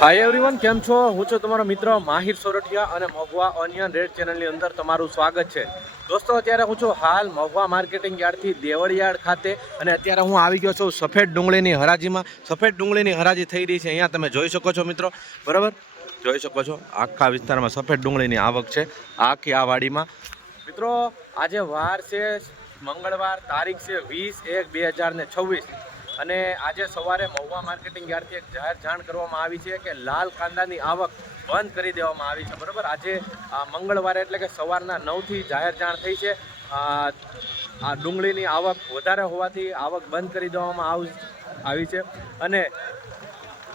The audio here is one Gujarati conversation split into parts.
હાય એવરીવન, કેમ છો? હું છું તમારો મિત્ર માહિર સોરઠિયા અને મહુવા ઓનિયન રેડ ચેનલની અંદર તમારું સ્વાગત છે. દોસ્તો, અત્યારે હું છું હાલ મહુવા માર્કેટિંગ યાર્ડથી દેવળિયાર્ડ ખાતે અને અત્યારે હું આવી ગયો છું સફેદ ડુંગળીની હરાજીમાં. સફેદ ડુંગળીની હરાજી થઈ રહી છે, અહીંયા તમે જોઈ શકો છો મિત્રો, બરાબર જોઈ શકો છો. આખા વિસ્તારમાં સફેદ ડુંગળીની આવક છે આખી આ વાડીમાં. મિત્રો, આજે વાર છે મંગળવાર, તારીખ છે 20/1/2026 અને આજે સવારે મહુવા માર્કેટિંગ યાર્ડથી એક જાહેર જાણ કરવામાં આવી છે કે લાલ કાંદાની આવક બંધ કરી દેવામાં આવી છે. બરાબર, આજે મંગળવારે એટલે કે સવારના 9થી જાહેર જાણ થઈ છે. આ ડુંગળીની આવક વધારે હોવાથી આવક બંધ કરી દેવામાં આવી છે અને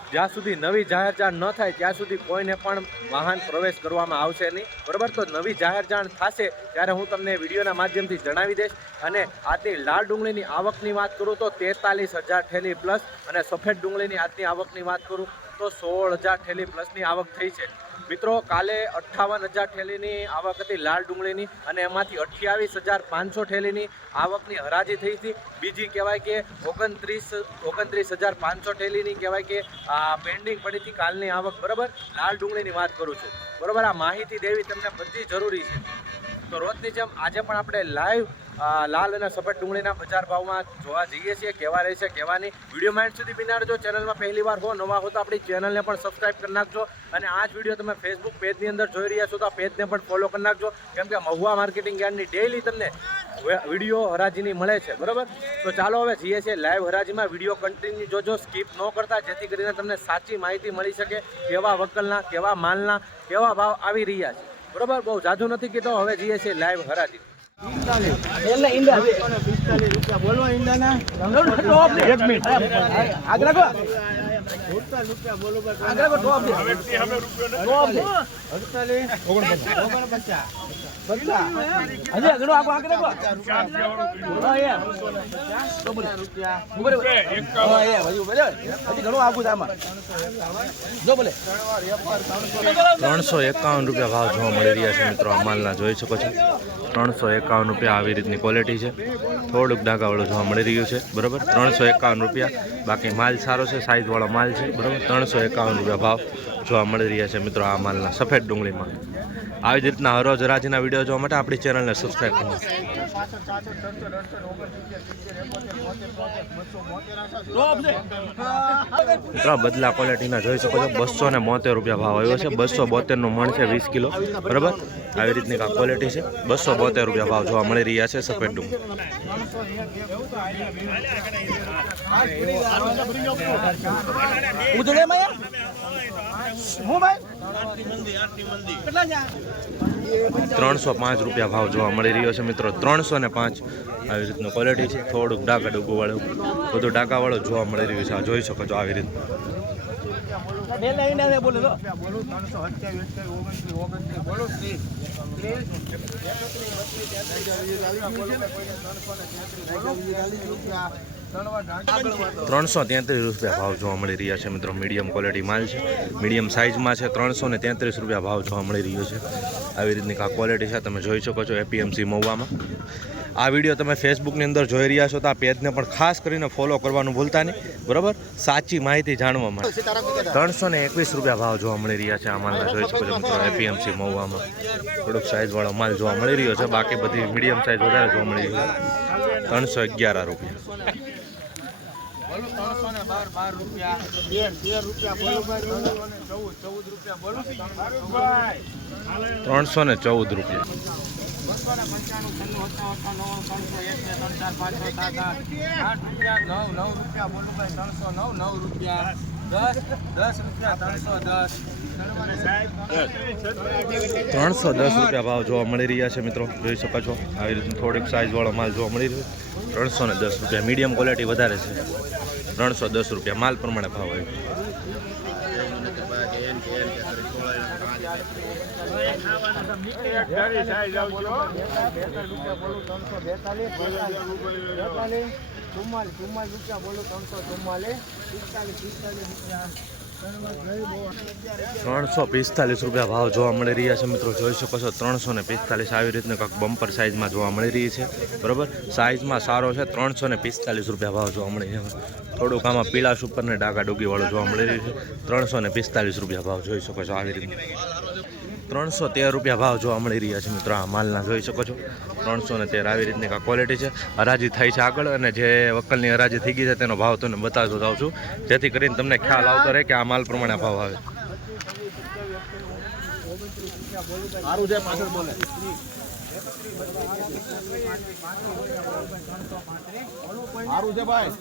જ્યાં સુધી નવી જાહેર જાણ ન થાય ત્યાં સુધી કોઈને પણ વાહન પ્રવેશ કરવામાં આવશે નહીં. બરાબર, તો નવી જાહેર જાણ થશે ત્યારે હું તમને વિડીયોના માધ્યમથી જણાવી દઈશ. અને આજની લાલ ડુંગળીની આવકની વાત કરું તો 43,000 ઠેલી પ્લસ, અને સફેદ ડુંગળીની આજની આવકની વાત કરું તો 16,000 ઠેલી પ્લસની આવક થઈ છે. મિત્રો, કાલે 58,000 ઠેલીની આવક હતી લાલ ડુંગળીની અને એમાંથી 28,500 ઠેલીની આવકની હરાજી થઈ હતી. બીજી કહેવાય કે 29,500 ઠેલીની કહેવાય કે પેન્ડિંગ પડી હતી કાલની આવક. બરાબર, લાલ ડુંગળીની વાત કરું છું. બરાબર, આ માહિતી દેવી તમને બધી જરૂરી છે. તો રોજની જેમ આજે પણ આપણે લાઈવ લાલ અને સફેદ ડુંગળીના બજાર ભાવમાં જોવા જઈએ છીએ. કેવા રહેશે કેવા નહીં, વિડીયોમાં એન્ડ સુધી બિના રહેજો. ચેનલમાં પહેલી વાર હો, નવા હો તો આપણી ચેનલને પણ સબસ્ક્રાઈબ કરી નાખજો. અને આ જ વિડીયો તમે ફેસબુક પેજની અંદર જોઈ રહ્યા છો તો આ પેજને પણ ફોલો કરી નાખજો, કેમ કે મહુવા માર્કેટિંગ યાર્ડની ડેઈલી તમને વિડીયો હરાજીની મળે છે. બરાબર, તો ચાલો હવે જઈએ છીએ લાઈવ હરાજીમાં. વિડીયો કન્ટિન્યુ જોજો, સ્કીપ ન કરતા, જેથી કરીને તમને સાચી માહિતી મળી શકે કેવા વકલના, કેવા માલના, કેવા ભાવ આવી રહ્યા છે. બરાબર, બહુ જાજુ નથી કીધો, હવે જઈએ છીએ લાઈવ હરાજી. ₹351 ભાવ જોવા મળી રહ્યા છે મિત્રો. આ માલના જોઈ શકો છો, ₹351 આવી રીતની ક્વોલિટી છે. થોડુંક ડાઘાવાળું જોવા મળી રહ્યું છે. બરાબર, ₹351. બાકી માલ સારો છે, સાઇઝવાળો માલ છે. બરાબર, ₹351 ભાવ જોવા મળી રહ્યા છે મિત્રો આ માલના સફેદ ડુંગળીમાં. આવી જ રીતના હરોજ હરાજીના વિડીયો જોવા માટે આપણી ચેનલને સબસ્ક્રાઈબ કરો. મિત્રો, બદલા ક્વોલિટીના જોઈ શકો છો, ₹272 ભાવ આવ્યો છે. 272નું મણ છે, 20 કિલો. બરાબર, આવી રીતની આ ક્વોલિટી છે. ₹272 ભાવ જોવા મળી રહ્યા છે સફેદ ડુંગળી. ₹305 ભાવ જોવા મળી રહ્યો છે મિત્રો. 305 આવી રીતનું ક્વોલિટી છે. થોડુંક ડાઘા ડુગું વાળું, બધું ડાઘાવાળું જોવા મળી રહ્યું છે. આ જોઈ શકો છો આવી રીતનું. ₹333 ભાવ જોવા મળી રહ્યા છે મિત્રો. મીડિયમ ક્વોલિટી માલ છે, મીડિયમ સાઇઝમાં છે. ₹333 ભાવ જોવા મળી રહ્યો છે. આવી રીતની આ ક્વોલિટી છે, તમે જોઈ શકો છો એપીએમસી મહુવામાં. આ વિડીયો તમે ફેસબુકની અંદર જોઈ રહ્યા છો તો આ પેજને પણ ખાસ કરીને ફોલો કરવાનું ભૂલતા નહીં. બરાબર, સાચી માહિતી જાણવા માટે. ₹321 ભાવ જોવા મળી રહ્યા છે આ માલના, જોઈ શકો છો મિત્રો એપીએમસી મહુવામાં. થોડુંક સાઇઝવાળો માલ જોવા મળી રહ્યો છે, બાકી બધી મીડિયમ સાઇઝ વધારે જોવા મળી રહ્યો છે. ₹311. ₹314. ₹310 ભાવ જોવા મળી રહ્યા છે મિત્રો, જોઈ શકો છો. આવી રીતે થોડીક સાઇઝવાળો માલ જોવા મળી રહ્યો. ₹310. મીડિયમ ક્વોલિટી વધારે છે. ₹310 માલ પ્રમાણે ભાવ આવ્યો. ₹344 બોલો. ₹344 ₹344 ₹345 ભાવ જોવા મળી રહ્યા છે મિત્રો. જોઈ શકો છો 345 આવી રીતનું કાંઈક બમ્પર સાઇઝમાં જોવા મળી રહી છે. બરાબર, સાઇઝમાં સારો છે. ₹345 ભાવ જોવા મળી રહ્યા છે. થોડુંક આમાં પીળા સુપર ને ડાગા ડોગીવાળું જોવા મળી રહ્યું છે. ₹345 ભાવ જોઈ શકો છો આવી રીતે. ₹313 ભાવ જોવા મળી રહ્યા છે મિત્રો. આ માલના જોઈ શકો છો 313 આવી રીતની કાંઈ ક્વોલિટી છે. હરાજી થઈ છે આગળ, અને જે વકલની હરાજી થઈ ગઈ છે તેનો ભાવ તમને બતાવતો જાઉં છું, જેથી કરીને તમને ખ્યાલ આવતો રહે કે આ માલ પ્રમાણે ભાવ આવે. સારું છે પાછળ બોલે. સારું છે ભાઈ.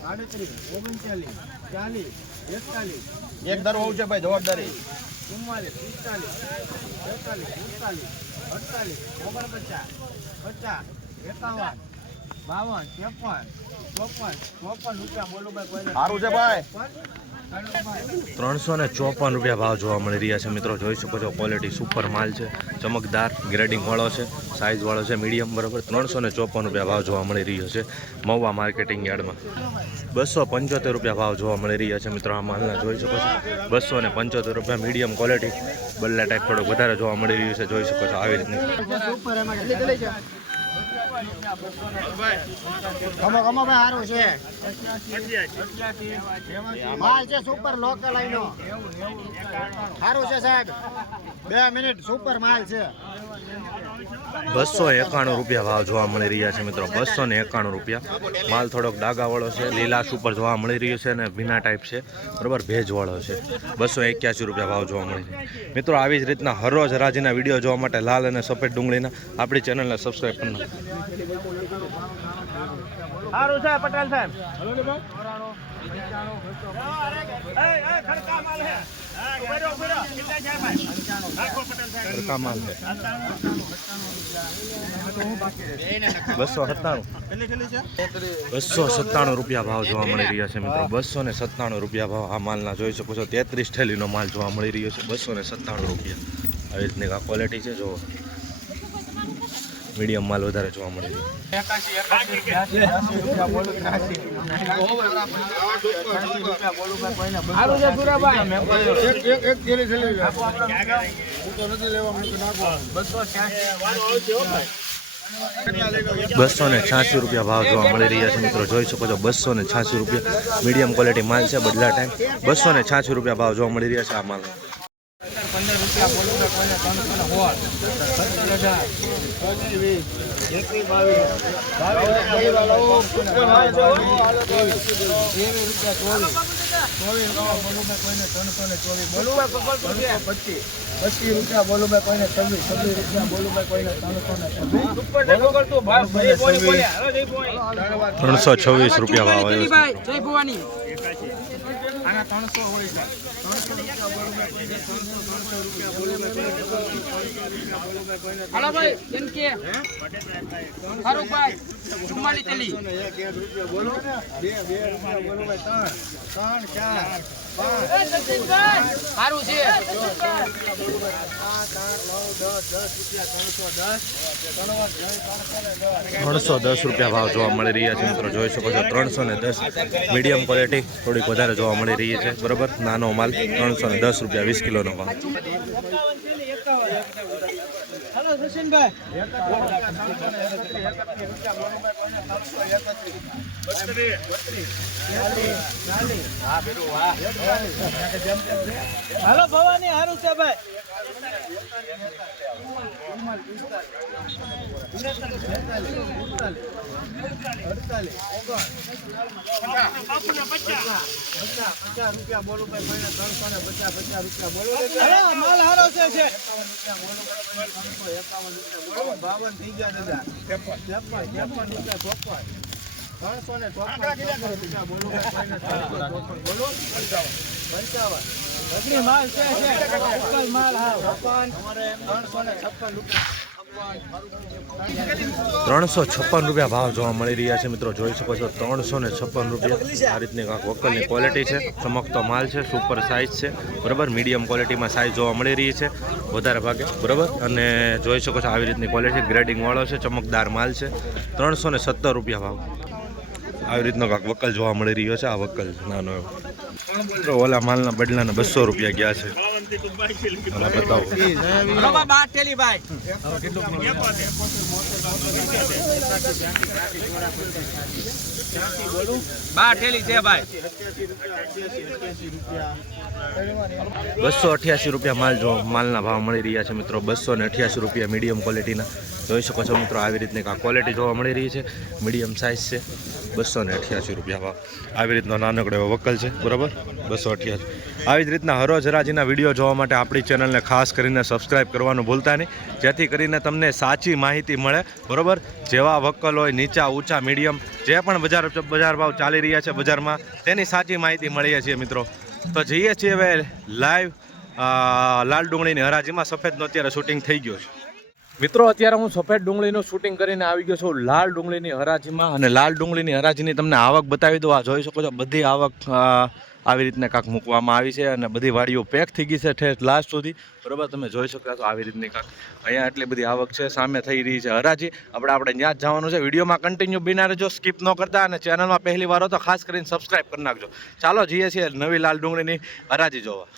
38, 39, 40, 41, એક દર હોવું છે ભાઈ, જવાબદારી. 44, 45, 46, 48, 49, 50, 51, 52, 53, 54 રૂપિયા બોલો ભાઈ કોઈને. સારું છે ભાઈ. ₹354 ભાવ જોવા મળી રહ્યા છે મિત્રો. જોઈ શકો છો ક્વોલિટી સુપર માલ છે, ચમકદાર ગ્રેડિંગ વાળો છે, સાઇઝ વાળો છે, મીડિયમ. બરાબર, ₹354 ભાવ જોવા મળી રહ્યો છે મહુવા માર્કેટિંગ યાર્ડમાં. ₹275 ભાવ જોવા મળી રહ્યા છે મિત્રો. આ માલના જોઈ શકો છો ₹275 મીડિયમ ક્વોલિટી, બલ્લા ટાઈપ થોડુંક વધારે જોવા મળી રહ્યું છે. જોઈ શકો છો આવી રીતની. કમો ભાઈ સારું છે. માલ છે સુપર લોકલ આઈનો. સારું છે સાહેબ, 2 મિનિટ. સુપર માલ છે. ₹291 ભાવ જોવા મળી રહ્યા છે મિત્રો. ₹291. માલ થોડોક ડાગાવાળો છે, લીલાશ ઉપર જોવા મળી રહ્યો છે અને ભીના ટાઈપ છે. બરાબર, ભેજવાળો છે. ₹281 ભાવ જોવા મળી છે મિત્રો. આવી જ રીતના હરરોજ હરાજીના વિડીયો જોવા માટે લાલ અને સફેદ ડુંગળીના આપણી ચેનલને સબસ્ક્રાઈબ કરી નાખો. સારું છે પટેલ સાહેબ. ₹297 ભાવ જોવા મળી રહ્યા છે મિત્રો. ₹297 ભાવ આ માલના જોઈ શકો છો. 33 થેલીનો માલ જોવા મળી રહ્યો છે. ₹297 આવી રીતની આ ક્વોલિટી છે. જો મીડિયમ માલ વધારે જોવા મળી રહ્યો. ₹286 ભાવ જોવા મળી રહ્યા છે મિત્રો. જોઈ શકો છો ₹286 મીડિયમ ક્વોલિટી માલ છે, બદલા ટાઈમ. ₹286 ભાવ જોવા મળી રહ્યા છે આ માલ. ₹15 બોલો કોઈને 324 બોલો કોઈને 26 બોલો કોઈને 326 ₹326 ભાવ આવ્યો છે. જય ભવાની આના 300 હોય છે. 300 હાલો ભાઈ એમ કે ફારૂકભાઈ 44 તેલી 1 રૂપિયા બોલો ને 2 રૂપિયા બોલો ભાઈ 3 4 સારું છે. 310 ભાવ જોવા મળી રહ્યા છે મિત્રો. જોઈ શકો છો 310 મીડિયમ ક્વોલિટી થોડીક વધારે જોવા મળી રહી છે. બરાબર, નાનો માલ ₹310 20 કિલોનો ભાવ. હેલો સચિનભાઈ હાલો ભવાની હારું છે ભાઈ. ₹50 બોલું ભાઈ 350 બોલો. માલ હારો છે. 52 થઈ ગયા દાદા. 53 રૂપિયા 354 બોલો બોલો 55 માલ છે માલ હાવ 356 રૂપિયા. ₹356 ભાવ જોવા મળી રહ્યા છે મિત્રો. જોઈ શકો છો ₹356 આ રીતની વકલની ક્વોલિટી છે, ચમકતો માલ છે, સુપર સાઇઝ છે. બરાબર, મીડિયમ ક્વોલિટીમાં સાઇઝ જોવા મળી રહી છે વધારે ભાગે. બરાબર, અને જોઈ શકો છો આવી રીતની ક્વોલિટી ગ્રેડિંગ વાળો છે, ચમકદાર માલ છે. ₹317 ભાવ આવી રીતનો કાંક વકલ જોવા મળી રહ્યો છે. આ વકલ નાનો એવો તો ઓલા માલના બદલાના 200 રૂપિયા ગયા છે. મને બતાવો. ₹288 માલ જો માલના ભાવ મળી રહ્યા છે મિત્રો. ₹288 મીડિયમ ક્વોલિટીના જોઈ શકો છો મિત્રો. આવી રીતની આ ક્વોલિટી જોવા મળી રહી છે. મીડિયમ સાઇઝ છે. ₹288 ભાવ. આવી રીતનો નાનકડો એવો વકલ છે બરાબર. 288. આવી જ રીતના હરોજ હરાજીના વિડીયો જોવા માટે આપણી ચેનલને ખાસ કરીને સબસ્ક્રાઇબ કરવાનું ભૂલતા નહીં, જેથી કરીને તમને સાચી માહિતી મળે બરાબર. જેવા વકલ હોય નીચા ઊંચા મીડિયમ જે પણ બજાર ભાવ ચાલી રહ્યા છે બજારમાં તેની સાચી માહિતી મળીએ છીએ મિત્રો. તો જઈએ છીએ હવે લાઈવ લાલ ડુંગળીની હરાજીમાં. સફેદનો અત્યારે શૂટિંગ થઈ ગયો છે મિત્રો. અત્યારે હું સફેદ ડુંગળીનું શૂટિંગ કરીને આવી ગયો છું લાલ ડુંગળીની હરાજીમાં. અને લાલ ડુંગળીની હરાજીની તમને આવક બતાવી દઉં. આ જોઈ શકો છો બધી આવક આવી રીતના કાંક મૂકવામાં આવી છે અને બધી વાડીઓ પેક થઈ ગઈ છે ઠેઠ લાસ્ટ સુધી બરાબર. તમે જોઈ શકો છો આવી રીતની કાંક અહીંયા એટલી બધી આવક છે. સામે થઈ રહી છે હરાજી. આપણે ત્યાં જ જવાનું છે. વિડીયોમાં કન્ટિન્યુ બિના રહેજો, સ્કીપ ન કરતા. અને ચેનલમાં પહેલી વાર હો તો ખાસ કરીને સબસ્ક્રાઈબ કરી નાખજો. ચાલો જઈએ છીએ નવી લાલ ડુંગળીની હરાજી જોવા.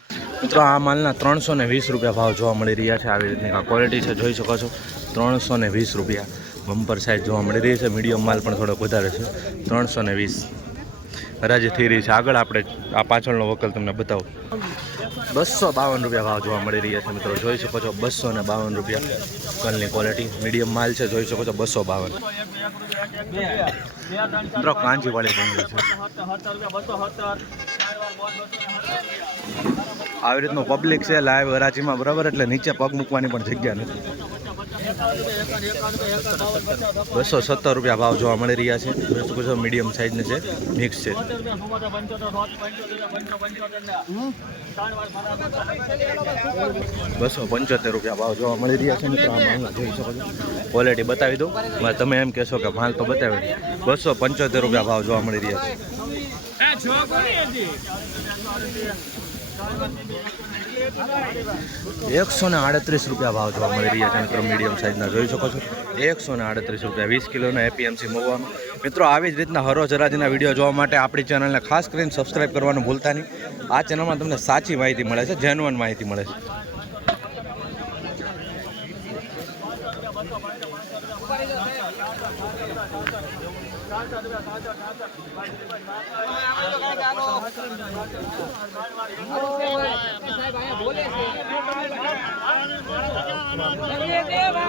મિત્રો આ માલના ₹320 ભાવ જોવા મળી રહ્યા છે. આવી રીતની આ ક્વોલિટી છે જોઈ શકો છો. ₹320 બમ્પર સાઇઝ જોવા મળી રહી છે. મીડિયમ માલ પણ થોડોક વધારે છે. 320 હરાજી થઈ રહી છે. આગળ આપણે આ પાછળનો વકલ તમને બતાવું. ₹252 ભાવ જોવા મળી રહ્યા છે મિત્રો. જોઈ શકો છો ₹252 વકલની ક્વોલિટી. મીડિયમ માલ છે જોઈ શકો છો. 252 મિત્રો કાંજીવાળી ડુંગળી છે. આવી રીતનું પબ્લિક છે લાઈવ હરાજીમાં બરાબર. એટલે નીચે પગ મૂકવાની પણ જગ્યા નથી. ₹217 ભાવ જોવા મળી રહ્યા છે. જોઈ શકો છો મીડિયમ સાઇઝની છે, મિક્સ છે. ₹275 ભાવ જોવા મળી રહ્યા છે મિત્રો. આ માલ જોઈ શકો છો. ક્વોલિટી બતાવી દઉં. તમે એમ કહેશો કે માલ તો બતાવી. ₹275 ભાવ જોવા મળી રહ્યા છે. ₹138 ભાવ જોવા મળી રહ્યા છે મિત્રો. મીડિયમ સાઇઝના જોઈ શકો છો. ₹138 20 કિલોના એપીએમસી મહુવામાં. મિત્રો આવી જ રીતના હરોજ હરાજીના વિડીયો જોવા માટે આપણી ચેનલને ખાસ કરીને સબસ્ક્રાઇબ કરવાનું ભૂલતા નહીં. આ ચેનલમાં તમને સાચી માહિતી મળે છે, જેન્યુઅન માહિતી મળે છે.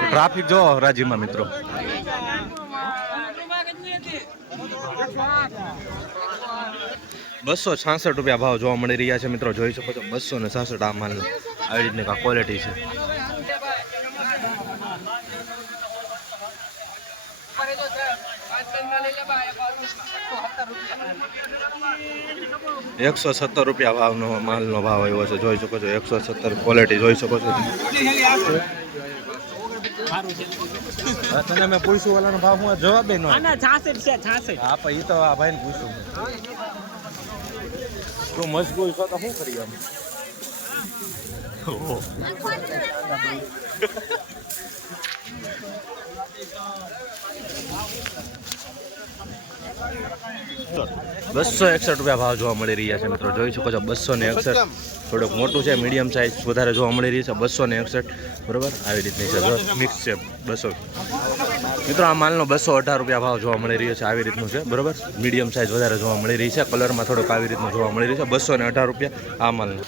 ટ્રાફિક જો હરાજીમાં મિત્રો. ₹266 ભાવ જોવા મળી રહ્યા છે મિત્રો. જોઈ શકો છો 266 આ માલનો. આવી રીતની ક્વોલિટી છે. ₹117 ભાવનો માલનો ભાવ આવ્યો છે. જોઈ શકો છો 117 ક્વોલિટી જોઈ શકો છો. તને મેં પૂછ્યું ઓલાનો ભાવ હું જવાબ ન હા પણ એ તો આ ભાઈને પૂછ્યું. તું મજબૂર છો તો શું કરીએ અમે. ₹261 ભાવ જોવા મળી રહ્યા છે મિત્રો. જોઈ શકો છો 261. થોડુંક મોટું છે, મીડિયમ સાઇઝ વધારે જોવા મળી રહી છે. 261 બરાબર. આવી રીતની છે, મિક્સ છે. 200 મિત્રો આ માલનો ₹218 ભાવ જોવા મળી રહ્યો છે. આવી રીતનું છે બરાબર. મીડિયમ સાઇઝ વધારે જોવા મળી રહી છે. કલરમાં થોડુંક આવી રીતનું જોવા મળી રહ્યું છે. ₹218 આ માલનો.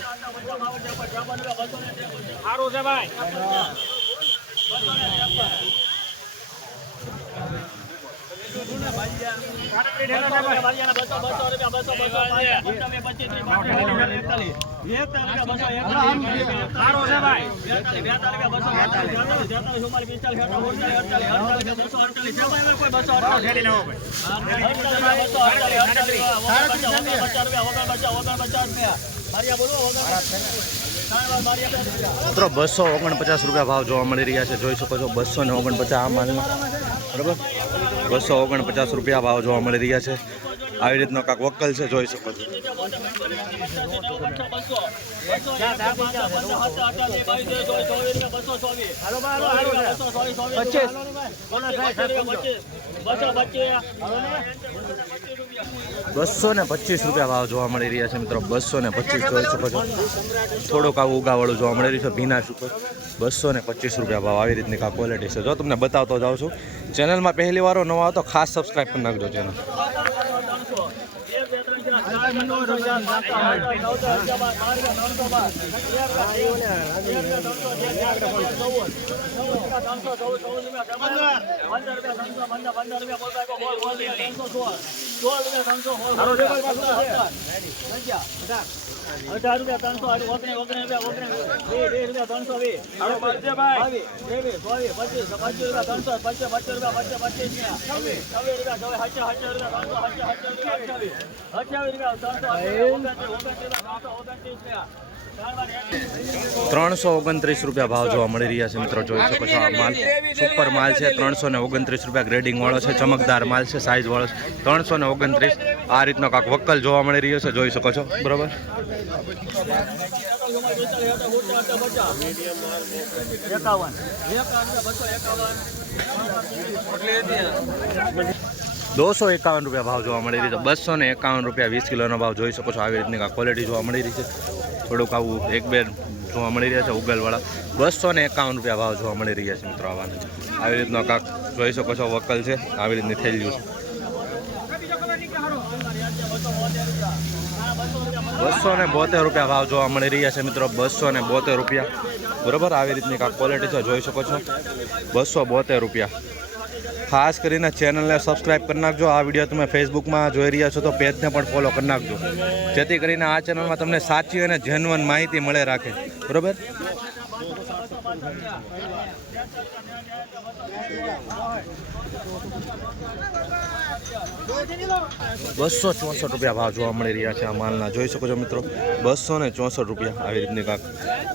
મિત્રો ₹249 ભાવ જોવા મળી રહ્યા છે. જોઈ શકો છો 249 આ માલના બરાબર. ₹249 ભાવ જોવા મળી રહ્યા છે. આવી રીતનો કાંક વકલ છે જોઈ શકો છો. 225 રૂપિયા ભાવ જોવા મળી રહ્યા છે મિત્રો. 225 જોઈ શકો છો. થોડુંક આવું ઉગાવાળું જોવા મળી રહ્યું છે ભીના સુપર. 225 રૂપિયા ભાવ. આવી રીતની ક્વોલિટી છે. જો તમને બતાવતો જાઉં છું. ચેનલમાં પહેલી વાર નવા આવો તો ખાસ સબસ્ક્રાઈબ કરી નાખજો ચેનલ. ₹329 ભાવ જોવા મળી રહ્યા છે મિત્રો. જોઈ શકો છો આ માલ સુપર માલ છે. 329 રૂપિયા ગ્રેડિંગ વાળો છે. ચમકદાર માલ છે. સાઈઝ વાળો છે. 329. આ રીતનો કાંક વક્કલ જોવા મળી રહ્યો છે. જોઈ શકો છો બરોબર. ₹251 ભાવ જોવા મળી રહ્યો છે. ₹251 20 કિલોનો ભાવ જોઈ શકો છો. આવી રીતની કાંક ક્વોલિટી જોવા મળી રહી છે. થોડુંક આવું એક બે જોવા મળી રહ્યા છે ઉગલવાળા. ₹251 ભાવ જોવા મળી રહ્યા છે મિત્રો. આવા આવી રીતનો કાંક જોઈ શકો છો વકલ છે. આવી રીતની થેલીઓ છે. ₹272 ભાવ જોવા મળી રહ્યા છે મિત્રો. ₹272 બરોબર. આવી રીતની કાંક ક્વોલિટી છે. જોઈ શકો છો. ₹272. ખાસ કરીને ચેનલને સબસ્ક્રાઈબ કરી નાખજો. આ વિડીયો તમે ફેસબુકમાં જોઈ રહ્યા છો તો પેજને પણ ફોલો કરી નાખજો, જેથી કરીને આ ચેનલમાં તમને સાચી અને જેન્યુઅન માહિતી મળે રાખે. બરોબર. ₹264 ભાવ જોવા મળી રહ્યા છે આ માલના. જોઈ શકો છો મિત્રો. ₹264 આવી રીતની કાંક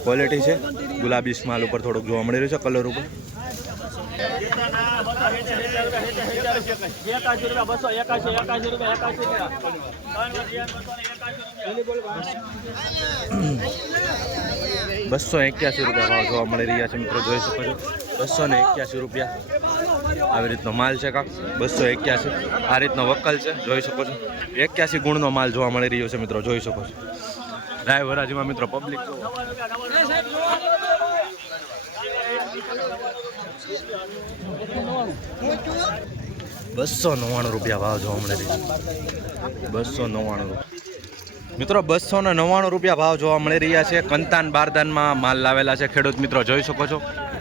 ક્વોલિટી છે. ગુલાબી માલ ઉપર થોડુંક જોવા મળી રહ્યું છે કલર ઉપર. ₹281 ભાવ જોવા મળી રહ્યા છે મિત્રો. જોઈ શકો છો. ₹281 આવી રીતનો માલ છે કાંક. 281 આ રીતનો વકલ છે. જોઈ શકો છો. 81 ગુણનો માલ જોવા મળી રહ્યો છે મિત્રો. જોઈ શકો છો. રાય વરાજીમાં મિત્રો પબ્લિક ₹299 ભાવ જોવા મળી રહ્યો છે. 299 મિત્રો. ₹299 ભાવ જોવા મળી રહ્યા છે. કંતાન બારદાનમાં માલ લાવેલા છે ખેડૂત મિત્રો. જોઈ શકો છો.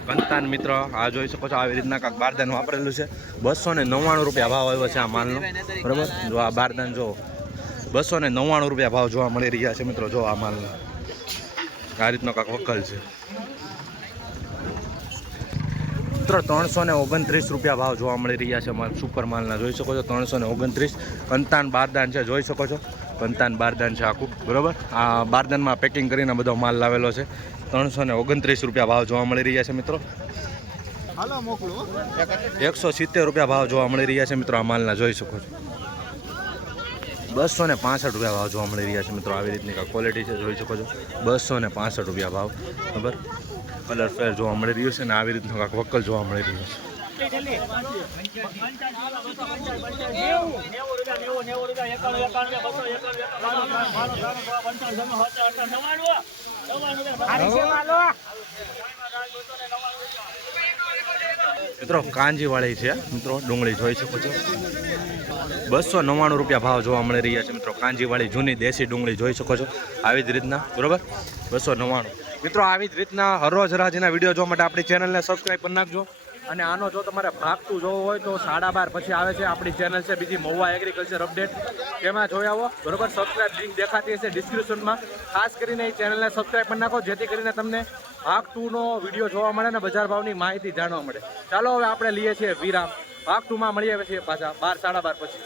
કંતાન મિત્ર આ જોઈ શકો છો. આવી રીતના કાંક બારદાન વાપરેલું છે. ₹299 ભાવ આવ્યો છે આ માલનો. બરાબર. જો આ બારદાન જો ₹299 ભાવ જોવા મળી રહ્યા છે મિત્રો. જો આ માલનો આ રીતનો કાંક વકલ છે મિત્રો. ₹329 ભાવ જોવા મળી રહ્યા છે માલ સુપર માલના. જોઈ શકો છો. 329 કંતાન બારદાન છે. જોઈ શકો છો. કંતાન બારદાન છે આખું. બરાબર. આ બારદાનમાં પેકિંગ કરીને બધો માલ લાવેલો છે. ₹329 ભાવ જોવા મળી રહ્યા છે મિત્રો. ₹170 ભાવ જોવા મળી રહ્યા છે મિત્રો આ માલના. જોઈ શકો છો. ₹265 ભાવ જોવા મળી રહ્યા છે મિત્રો. આવી રીતની ક્વોલિટી છે. જોઈ શકો છો. ₹265 ભાવ. બરાબર. કલર ફેર જોવા મળી રહ્યું છે ને આવી રીતનું કાંક વકલ જોવા મળી રહ્યું છે. મિત્રો કાંજીવાળી છે મિત્રો. ડુંગળી જોઈ શકો છો. ₹299 ભાવ જોવા મળી રહ્યા છે મિત્રો. કાંજીવાળી જૂની દેશી ડુંગળી જોઈ શકો છો. આવી જ રીતના. બરોબર. 299 મિત્રો. આવી જ રીતના હરરોજ હરાજીના વિડીયો જોવા માટે આપણી ચેનલને સબસ્ક્રાઈબ કરી નાખજો. અને આનો જો તમારે ભાગતું જોવું હોય તો 12:30 પછી આવે છે આપણી ચેનલ છે બીજી મહુવા એગ્રીકલ્ચર અપડેટ. તેમાં જોઈ આવો. બરોબર. સબસ્ક્રાઈબ લિંક દેખાતી હશે ડિસ્ક્રિપ્શનમાં. ખાસ કરીને એ ચેનલને સબસ્ક્રાઈબ કરી નાખો, જેથી કરીને તમને ભાગ 2નો વિડીયો જોવા મળે ને બજાર ભાવની માહિતી જાણવા મળે. ચાલો હવે આપણે લઈએ છીએ વિરામ. ભાગ 2માં મળીએ છીએ પાછા 12:30 પછી.